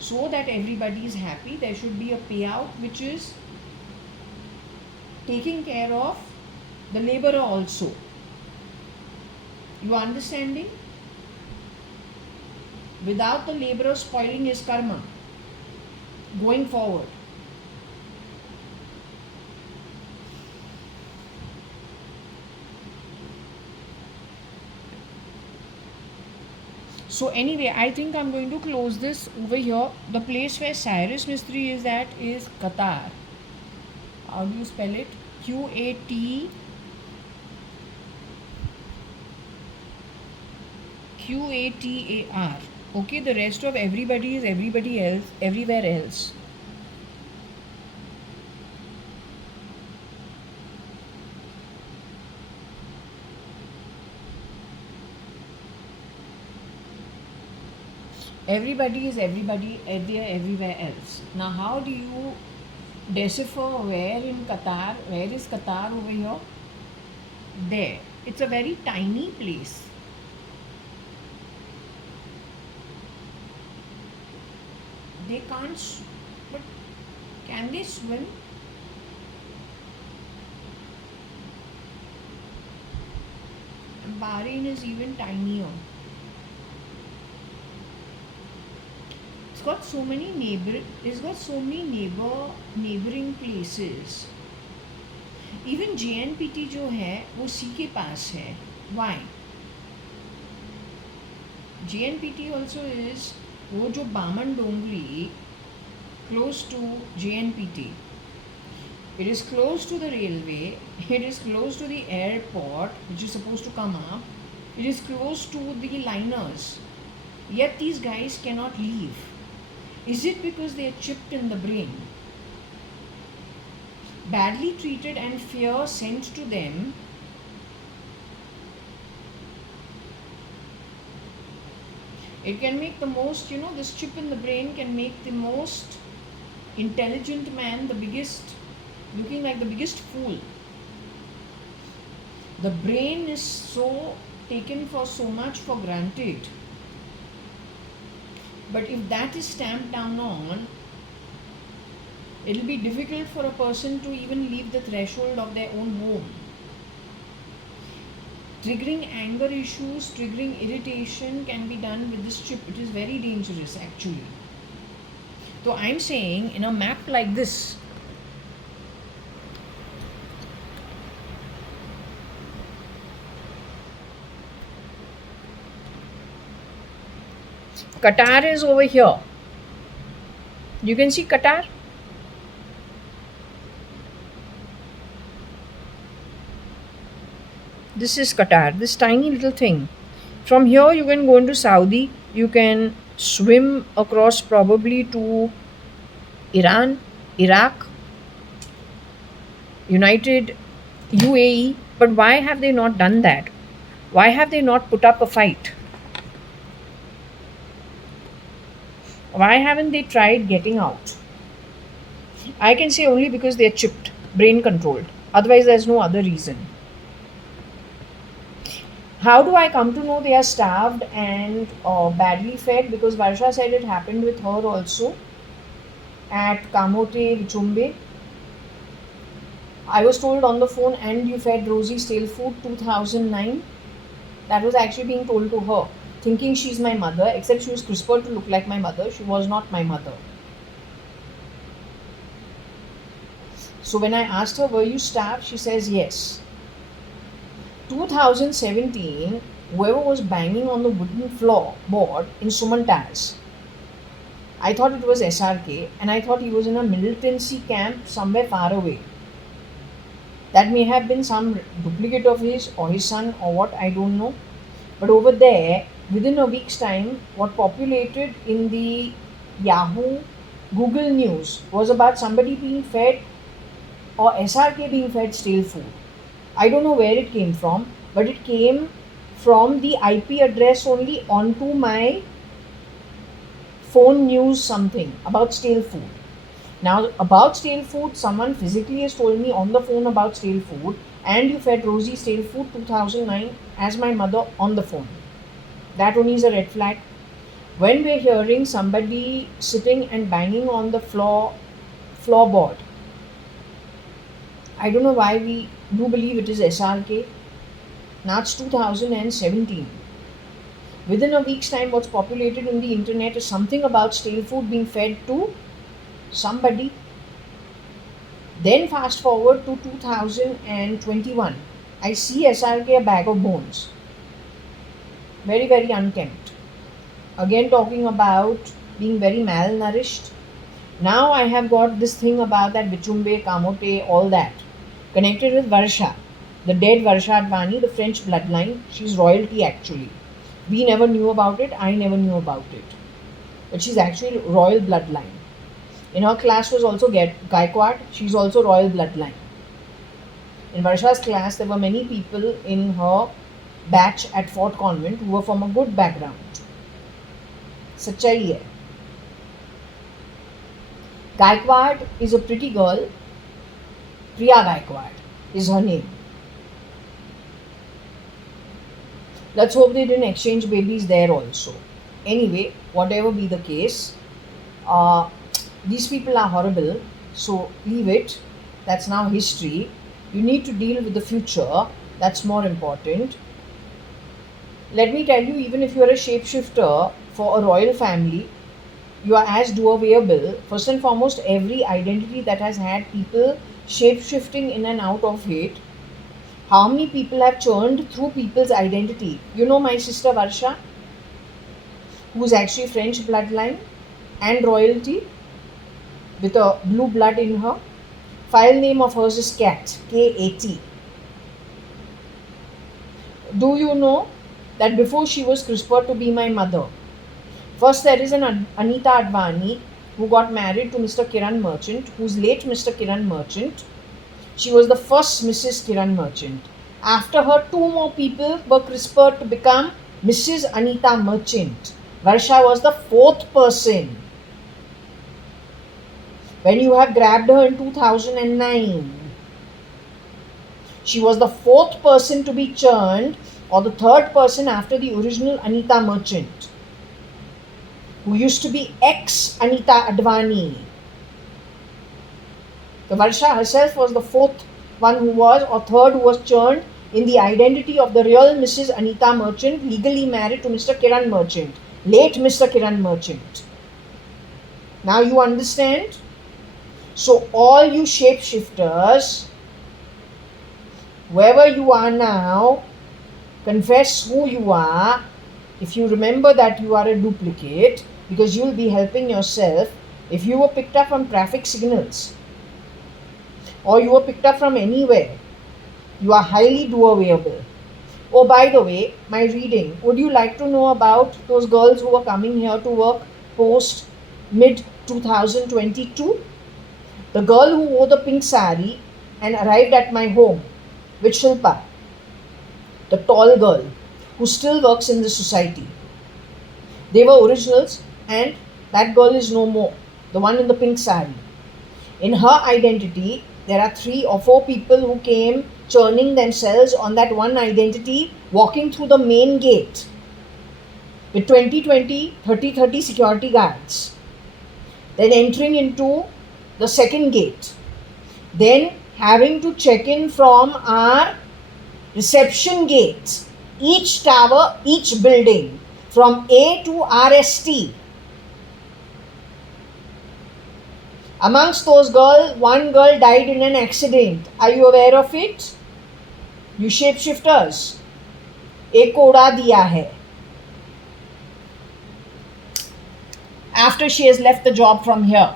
So that everybody is happy, there should be a payout which is taking care of the laborer also. You are understanding? Without the laborer spoiling his karma going forward. So anyway, I think I'm going to close this over here. The place where Cyrus Mistry is at is Qatar. How do you spell it? Q-A-T Q-A-T-A-R. Okay, the rest of everybody is everybody else, everywhere else. Everybody is everybody everywhere else. Now, how do you decipher where in Qatar? Where is Qatar over here? There. It's a very tiny place. They can't, but can they swim? And Bahrain is even tinier. It's got so many neighboring places. Even JNPT जो है वो सी के पास है. Why? JNPT also is वो जो बामन डोंगरी close to JNPT. It is close to the railway. It is close to the airport which is supposed to come up. It is close to the liners. Yet these guys cannot leave. Is it because they are chipped in the brain? Badly treated and fear sent to them. It can make the most, this chip in the brain can make the most intelligent man looking like the biggest fool. The brain is so taken for so much for granted. But if that is stamped down on, it will be difficult for a person to even leave the threshold of their own home. Triggering anger issues, triggering irritation can be done with this chip. It is very dangerous actually. So I'm saying in a map like this, Qatar is over here. You can see Qatar. This is Qatar, this tiny little thing. From here you can go into Saudi. You can swim across probably to Iran, Iraq, United UAE. But why have they not done that? Why have they not put up a fight? Why haven't they tried getting out? I can say only because they are chipped, brain controlled. Otherwise, there's no other reason. How do I come to know they are starved and badly fed? Because Varsha said it happened with her also at Kamote, Vichumbe. I was told on the phone, and you fed Rosie stale food 2009. That was actually being told to her, thinking she's my mother, except she was CRISPR to look like my mother. She was not my mother. So when I asked her, were you starved? She says yes. 2017, whoever was banging on the wooden floorboard in Sumantaz, I thought it was SRK, and I thought he was in a militancy camp somewhere far away. That may have been some duplicate of his or his son or what, I don't know. But over there, within a week's time, what populated in the Yahoo, Google News was about somebody being fed or SRK being fed stale food. I don't know where it came from, but it came from the IP address only onto my phone news something about stale food. Now, about stale food, someone physically has told me on the phone about stale food, and you fed Rosie stale food 2009 as my mother on the phone. That only is a red flag. When we're hearing somebody sitting and banging on the floorboard, I don't know why we do believe it is SRK. Now it's 2017. Within a week's time, what's populated in the internet is something about stale food being fed to somebody. Then fast forward to 2021. I see SRK a bag of bones. Very, very unkempt. Again talking about being very malnourished. Now I have got this thing about that Bichumbe, Kamote, all that. Connected with Varsha. The dead JAYA.ADVANI, the French bloodline. She's royalty actually. We never knew about it. I never knew about it. But she's actually royal bloodline. In her class was also Gaikwad. She's also royal bloodline. In Varsha's class, there were many people in her batch at Fort Convent who were from a good background. Sachai hai. Gaikwad is a pretty girl. Priya Gaikwad is her name. Let's hope they didn't exchange babies there also. Anyway, whatever be the case, these people are horrible, so leave it. That's now history. You need to deal with the future. That's more important. Let me tell you, even if you are a shapeshifter for a royal family, you are as doable. First and foremost, every identity that has had people shapeshifting in and out of it, how many people have churned through people's identity? You know my sister Varsha, who's actually French bloodline and royalty with a blue blood in her. File name of hers is Kat, K-A-T. Do you know that before she was CRISPR to be my mother, first there is an Anita Advani who got married to Mr. Kiran Merchant, who's late Mr. Kiran Merchant. She was the first Mrs. Kiran Merchant. After her, two more people were CRISPR'd to become Mrs. Anita Merchant. Varsha was the fourth person. When you have grabbed her in 2009, she was the fourth person to be churned, or the third person after the original Anita Merchant, who used to be ex-Anita Advani. The Varsha herself was the fourth one who was, or third who was churned in the identity of the real Mrs. Anita Merchant, legally married to Mr. Kiran Merchant, late Mr. Kiran Merchant. Now you understand? So all you shapeshifters, wherever you are now, confess who you are. If you remember that you are a duplicate, because you will be helping yourself. If you were picked up from traffic signals, or you were picked up from anywhere, you are highly doable. Oh, by the way, my reading. Would you like to know about those girls who were coming here to work post mid 2022? The girl who wore the pink sari and arrived at my home with Shilpa, the tall girl who still works in the society. They were originals, and that girl is no more, the one in the pink sari. In her identity, there are 3 or 4 people who came churning themselves on that one identity, walking through the main gate with 20 30 security guards, then entering into the second gate, then having to check in from our reception gate, each tower, each building, from A to RST. Amongst those girls, one girl died in an accident. Are you aware of it? You shapeshifters, एक को उड़ा दिया है. After she has left the job from here.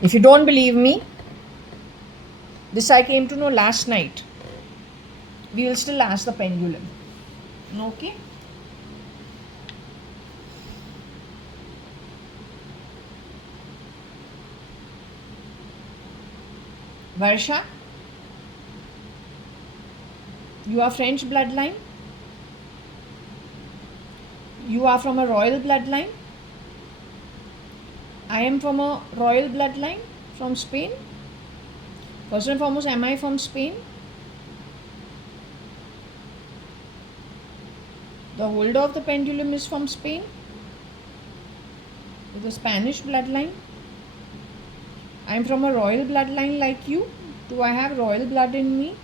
If you don't believe me, this I came to know last night. We will still ask the pendulum. Okay? Varsha, You are French bloodline? You are from a royal bloodline? I am from a royal bloodline from Spain. First and foremost, am I from Spain? The holder of the pendulum is from Spain, with a Spanish bloodline. I am from a royal bloodline like you. Do I have royal blood in me?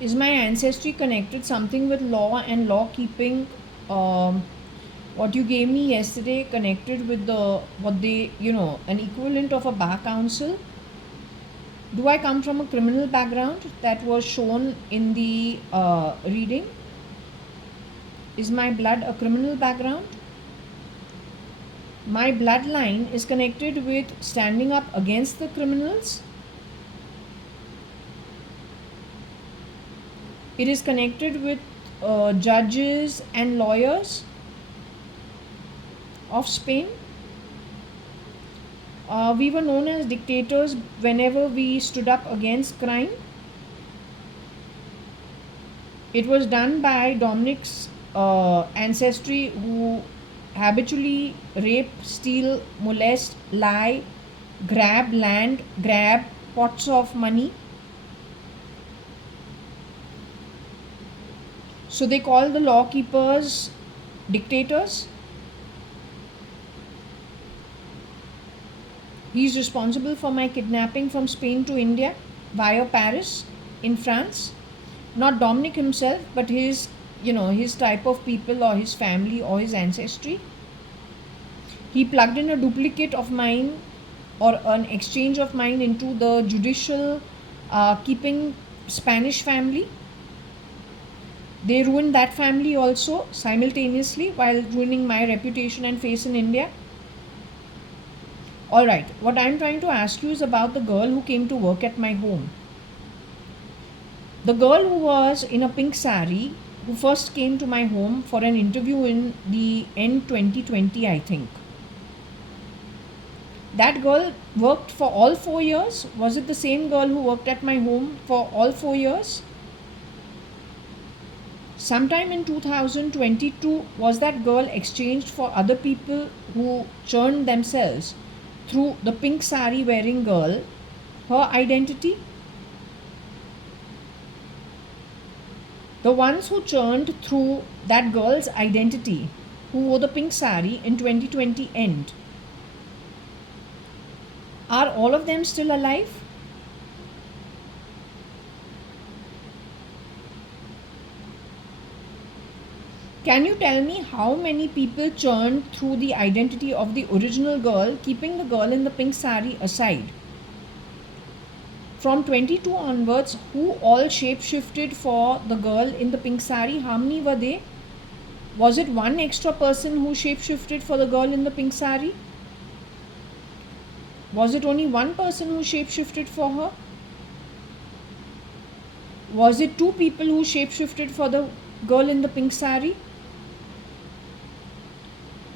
Is my ancestry connected something with law and law keeping? What you gave me yesterday connected with an equivalent of a bar council? Do I come from a criminal background that was shown in the reading? Is my blood a criminal background? My bloodline is connected with standing up against the criminals. It is connected with judges and lawyers of Spain. We were known as dictators whenever we stood up against crime. It was done by Dominic's ancestry, who habitually rape, steal, molest, lie, grab land, grab pots of money. So they call the law keepers dictators. He is responsible for my kidnapping from Spain to India via Paris in France. Not Dominic himself, but his type of people or his family or his ancestry. He plugged in a duplicate of mine or an exchange of mine into the judicial keeping Spanish family. They ruined that family also simultaneously while ruining my reputation and face in India. Alright, what I am trying to ask you is about the girl who came to work at my home. The girl who was in a pink sari, who first came to my home for an interview in the end 2020, I think. That girl worked for all 4 years. Was it the same girl who worked at my home for all 4 years? Sometime in 2022, was that girl exchanged for other people who churned themselves through the pink sari wearing girl, her identity? The ones who churned through that girl's identity, who wore the pink sari in 2020 end, are all of them still alive? Can you tell me how many people churned through the identity of the original girl, keeping the girl in the pink sari aside? From 22 onwards, who all shapeshifted for the girl in the pink sari? How many were they? Was it one extra person who shapeshifted for the girl in the pink sari? Was it only one person who shapeshifted for her? Was it two people who shapeshifted for the girl in the pink sari?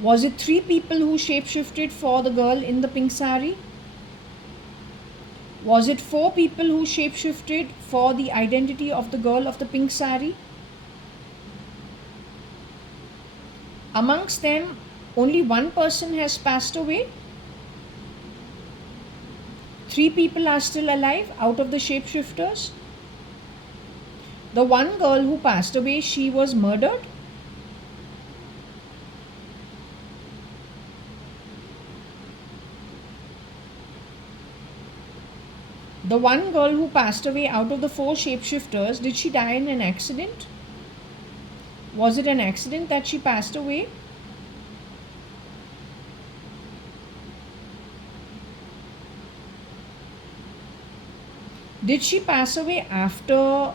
Was it 3 people who shapeshifted for the girl in the pink sari? Was it 4 people who shapeshifted for the identity of the girl of the pink sari? Amongst them, only one person has passed away. 3 people are still alive out of the shapeshifters. The one girl who passed away, she was murdered. The one girl who passed away out of the 4 shapeshifters, did she die in an accident? Was it an accident that she passed away? Did she pass away after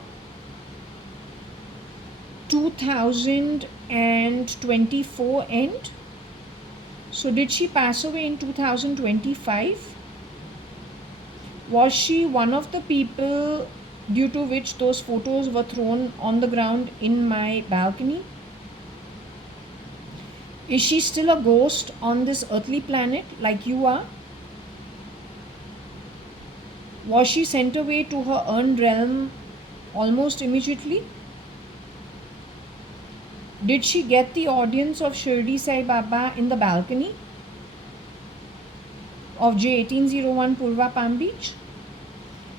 2024 end? So did she pass away in 2025? Was she one of the people due to which those photos were thrown on the ground in my balcony? Is she still a ghost on this earthly planet like you are? Was she sent away to her earned realm almost immediately? Did she get the audience of Shirdi Sai Baba in the balcony of J1801 Purva Palm Beach?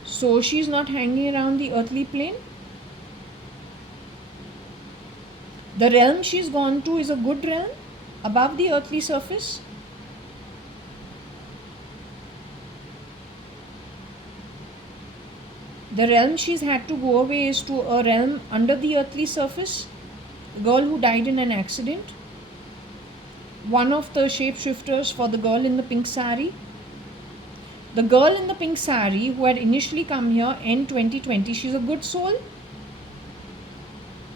So she's not hanging around the earthly plane? The realm she's gone to is a good realm above the earthly surface? The realm she's had to go away is to a realm under the earthly surface? The girl who died in an accident? One of the shapeshifters for the girl in the pink sari? The girl in the pink sari who had initially come here in 2020, she's a good soul?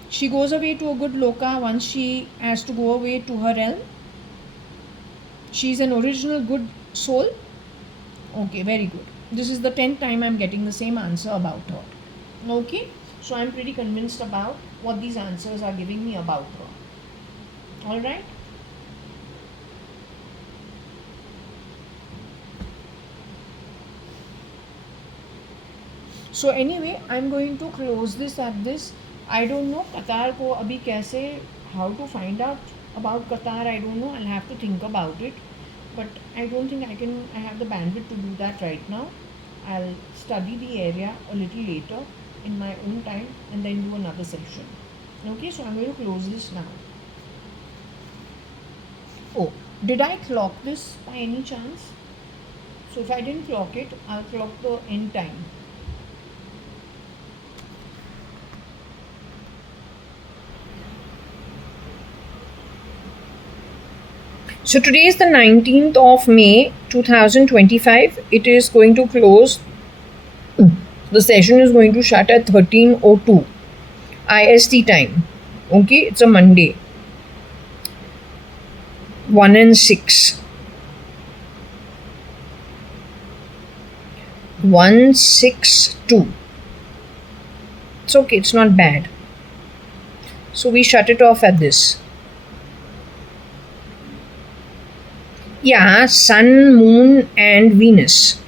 She goes away to a good loka once she has to go away to her realm? She's an original good soul? Okay, very good. This is the 10th time I'm getting the same answer about her. Okay, so I'm pretty convinced about what these answers are giving me about her. Alright. So anyway, I'm going to close this at this. I don't know Qatar ko abhi kaise, how to find out about Qatar, I don't know. I'll have to think about it. But I don't think I have the bandwidth to do that right now. I'll study the area a little later in my own time and then do another session. Okay, so I'm going to close this now. Oh, did I clock this by any chance? So if I didn't clock it, I'll clock the end time. So today is the 19th of May 2025. It is going to close. The session is going to shut at 13:02 IST time. Okay, it's a Monday. 1 and 6. 162. It's okay, it's not bad. So we shut it off at this. Yeah, Sun, Moon and Venus.